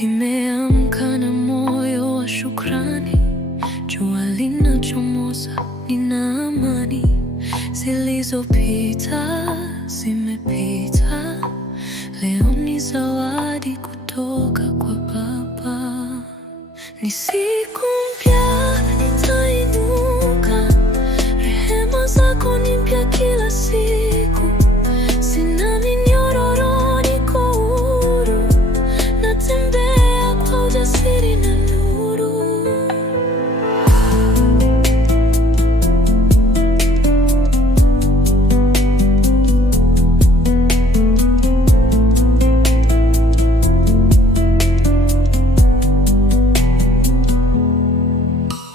Nimeamka na moyo wa shukrani, jua linachomoza, nina amani. Zilizopita zimepita, leo ni zawadi kutoka kwa Baba. Ni siku mpya, nitainuka, rehema zako ni mpya kila siku. Sina minyororo, niko huru, natembea kwa ujasiri na nuru.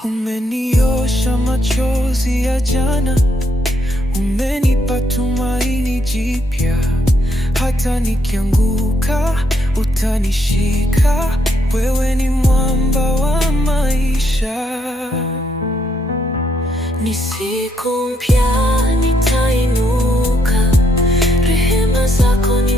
Umeniosha machozi ya jana, umenipa tumaini jipya. Hata nikianguka utanishika, wewe ni mwamba wa maisha. Ni siku mpya, nitainuka, rehema zako ni